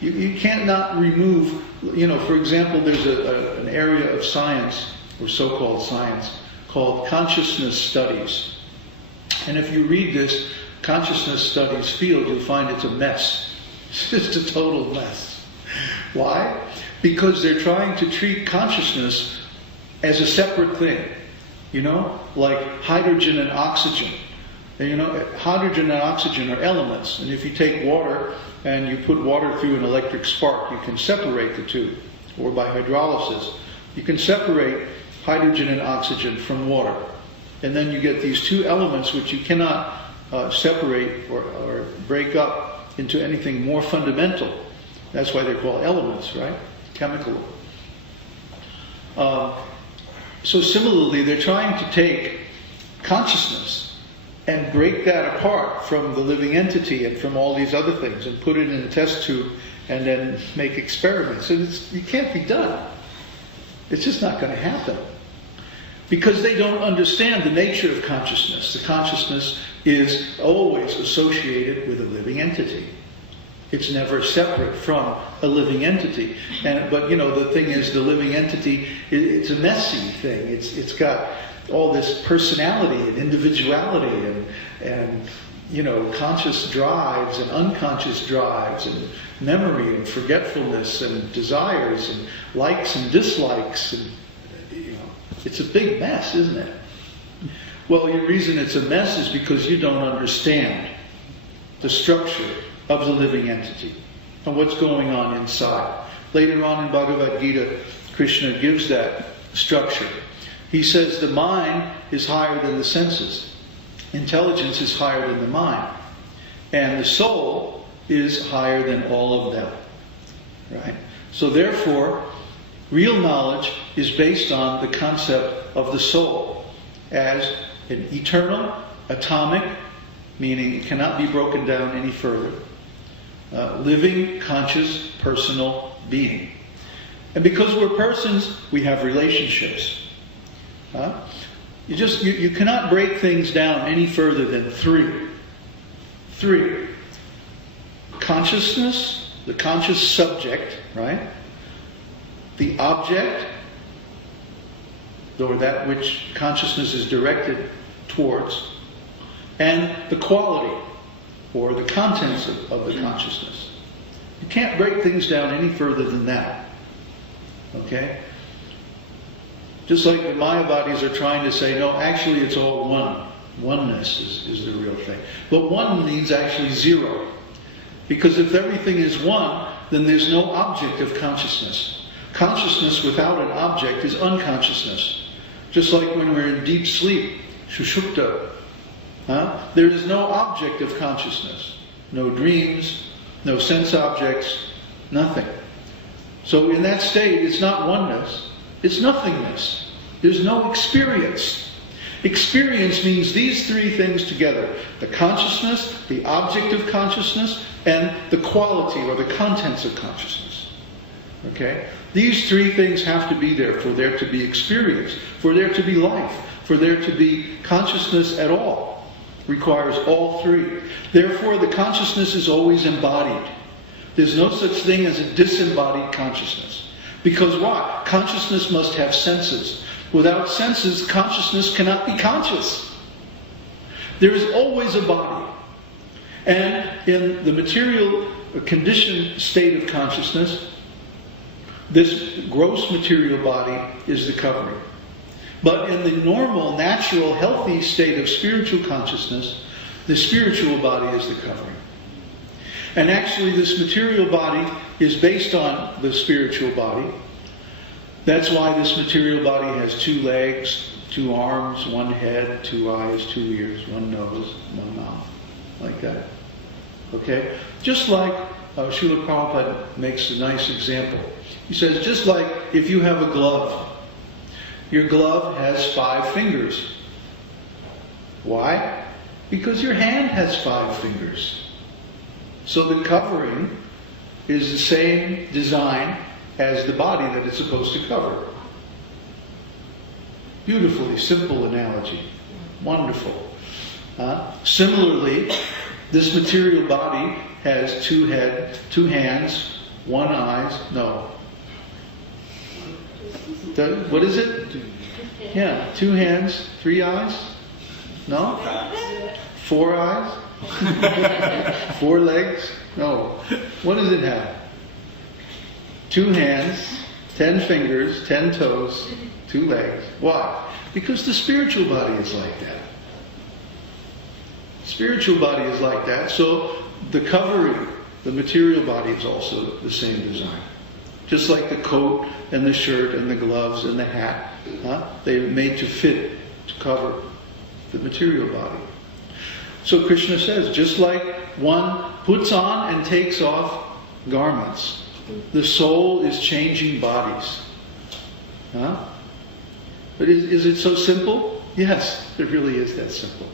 You cannot remove, for example, there's an area of science, or so-called science, called consciousness studies. And if you read this consciousness studies field, you'll find it's a mess. It's just a total mess. Why? Because they're trying to treat consciousness as a separate thing. Like hydrogen and oxygen. And hydrogen and oxygen are elements. And if you take water and you put water through an electric spark, you can separate the two. Or by hydrolysis, you can separate hydrogen and oxygen from water. And then you get these two elements which you cannot separate or break up into anything more fundamental. That's why they're called elements, right? Chemical. So similarly, they're trying to take consciousness and break that apart from the living entity and from all these other things and put it in a test tube and then make experiments. And it can't be done. It's just not going to happen. Because they don't understand the nature of consciousness. The consciousness is always associated with a living entity. It's never separate from a living entity. But the thing is, the living entity, it's a messy thing. It's got all this personality and individuality and conscious drives and unconscious drives and memory and forgetfulness and desires and likes and dislikes. And it's a big mess, isn't it? Well, the reason it's a mess is because you don't understand the structure of the living entity and what's going on inside. Later on in Bhagavad-gītā, Kṛṣṇa gives that structure. He says the mind is higher than the senses. Intelligence is higher than the mind. And the soul is higher than all of them. Right? So therefore, real knowledge is based on the concept of the soul as an eternal, atomic, meaning it cannot be broken down any further, living, conscious, personal being. And because we're persons, we have relationships. You cannot break things down any further than three. Three. Consciousness, the conscious subject, right? The object, or that which consciousness is directed towards, and the quality, or the contents of the consciousness. You can't break things down any further than that. Okay? Just like the Mayavadis are trying to say, no, actually it's all one. Oneness is the real thing. But one means actually zero. Because if everything is one, then there's no object of consciousness. Consciousness without an object is unconsciousness. Just like when we're in deep sleep, sushupta. There is no object of consciousness. No dreams, no sense objects, nothing. So in that state, it's not oneness, it's nothingness. There's no experience. Experience means these three things together. The consciousness, the object of consciousness, and the quality or the contents of consciousness. Okay? These three things have to be there for there to be experience, for there to be life, for there to be consciousness at all. Requires all three. Therefore, the consciousness is always embodied. There's no such thing as a disembodied consciousness. Because why? Consciousness must have senses. Without senses, consciousness cannot be conscious. There is always a body. And in the material conditioned state of consciousness, this gross material body is the covering. But in the normal, natural, healthy state of spiritual consciousness, the spiritual body is the covering. And actually this material body is based on the spiritual body. That's why this material body has 2 legs, 2 arms, 1 head, 2 eyes, 2 ears, 1 nose, 1 mouth. Like that. Okay? Just like Srila Prabhupada makes a nice example. He says, just like if you have a glove, your glove has 5 fingers. Why? Because your hand has 5 fingers. So the covering is the same design as the body that it's supposed to cover. Beautifully simple analogy. Wonderful. Similarly, this material body has 2 hands, one eye, no. What is it? Yeah, 2 hands, 3 eyes? No? 4 eyes? 4 legs? No. What does it have? 2 hands, 10 fingers, 10 toes, 2 legs. Why? Because the spiritual body is like that. Spiritual body is like that, so the covering, the material body is also the same design. Just like the coat and the shirt and the gloves and the hat, they're made to fit, to cover the material body. So Kṛṣṇa says, just like one puts on and takes off garments, the soul is changing bodies. But is it so simple? Yes, it really is that simple.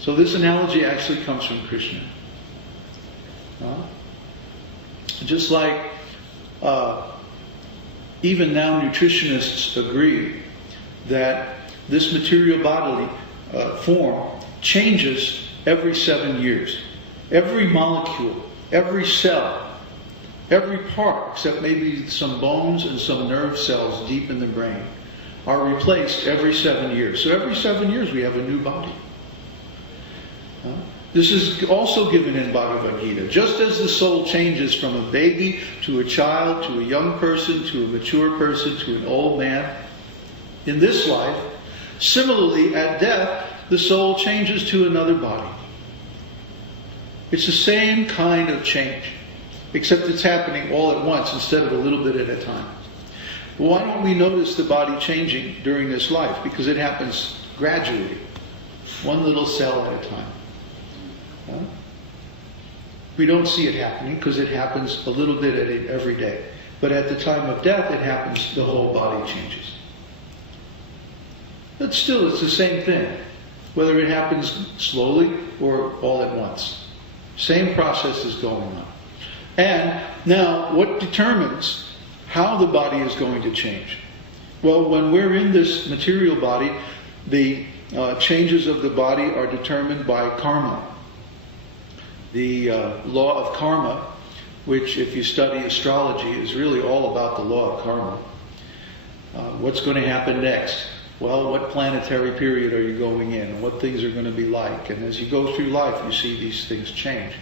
So this analogy actually comes from Kṛṣṇa. Just like even now nutritionists agree that this material bodily form changes every 7 years. Every molecule, every cell, every part, except maybe some bones and some nerve cells deep in the brain, are replaced every 7 years. So every 7 years we have a new body. This is also given in Bhagavad-gītā. Just as the soul changes from a baby to a child, to a young person, to a mature person, to an old man, in this life, similarly at death, the soul changes to another body. It's the same kind of change, except it's happening all at once instead of a little bit at a time. Why don't we notice the body changing during this life? Because it happens gradually, one little cell at a time. We don't see it happening because it happens a little bit every day. But at the time of death, it happens, the whole body changes. But still, it's the same thing, whether it happens slowly or all at once. Same process is going on. And now, what determines how the body is going to change? Well, when we're in this material body, the changes of the body are determined by karma. The law of karma, which if you study astrology is really all about the law of karma. What's going to happen next? Well, what planetary period are you going in? And what things are going to be like? And as you go through life, you see these things change.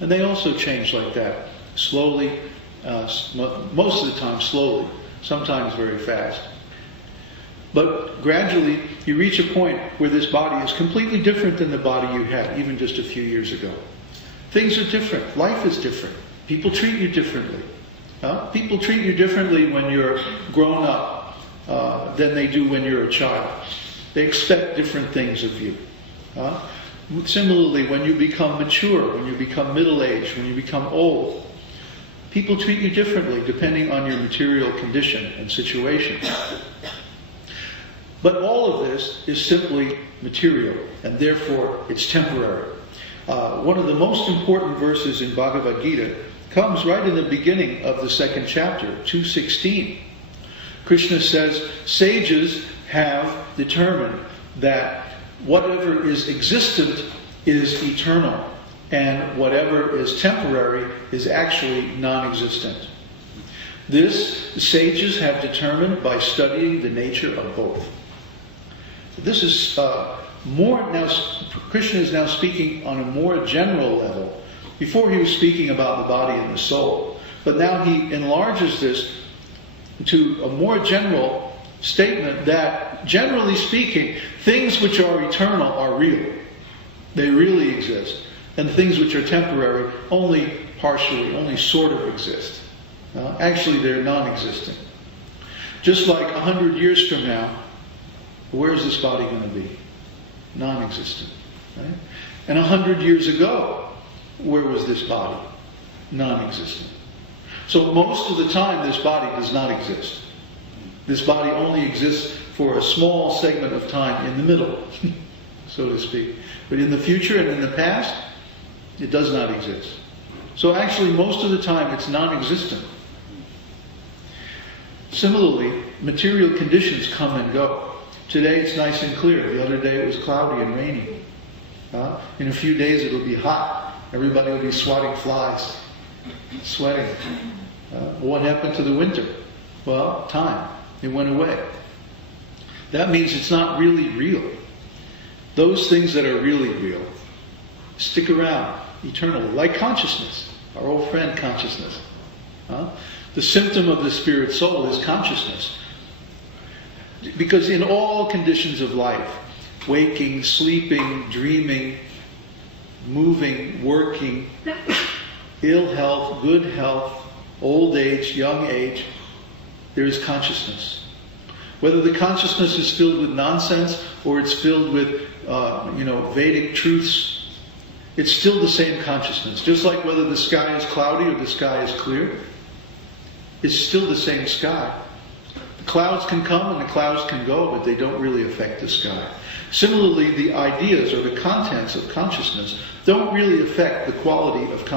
And they also change like that. Slowly, most of the time slowly, sometimes very fast. But gradually, you reach a point where this body is completely different than the body you had even just a few years ago. Things are different. Life is different. People treat you differently. People treat you differently when you're grown up than they do when you're a child. They expect different things of you. Similarly, when you become mature, when you become middle-aged, when you become old, people treat you differently depending on your material condition and situation. But all of this is simply material, and therefore it's temporary. One of the most important verses in Bhagavad-gītā comes right in the beginning of the 2nd chapter, 2:16. Kṛṣṇa says, sages have determined that whatever is existent is eternal, and whatever is temporary is actually non-existent. This, the sages have determined by studying the nature of both. This is more now. Kṛṣṇa is now speaking on a more general level. Before he was speaking about the body and the soul, but now he enlarges this to a more general statement that, generally speaking, things which are eternal are real. They really exist. And things which are temporary only partially, only sort of exist. Actually, they're non-existent. Just like 100 years from now, where's this body going to be? Non-existent. Right? And 100 years ago, where was this body? Non-existent. So most of the time, this body does not exist. This body only exists for a small segment of time in the middle, so to speak. But in the future and in the past, it does not exist. So actually, most of the time, it's non-existent. Similarly, material conditions come and go. Today, it's nice and clear. The other day, it was cloudy and rainy. In a few days, it'll be hot. Everybody will be swatting flies. Sweating. What happened to the winter? Well, time. It went away. That means it's not really real. Those things that are really real stick around eternally, like consciousness, our old friend consciousness. The symptom of the spirit soul is consciousness. Because in all conditions of life, waking, sleeping, dreaming, moving, working, ill health, good health, old age, young age, there is consciousness. Whether the consciousness is filled with nonsense or it's filled with, Vedic truths, it's still the same consciousness. Just like whether the sky is cloudy or the sky is clear, it's still the same sky. The clouds can come and the clouds can go, but they don't really affect the sky. Similarly, the ideas or the contents of consciousness don't really affect the quality of consciousness.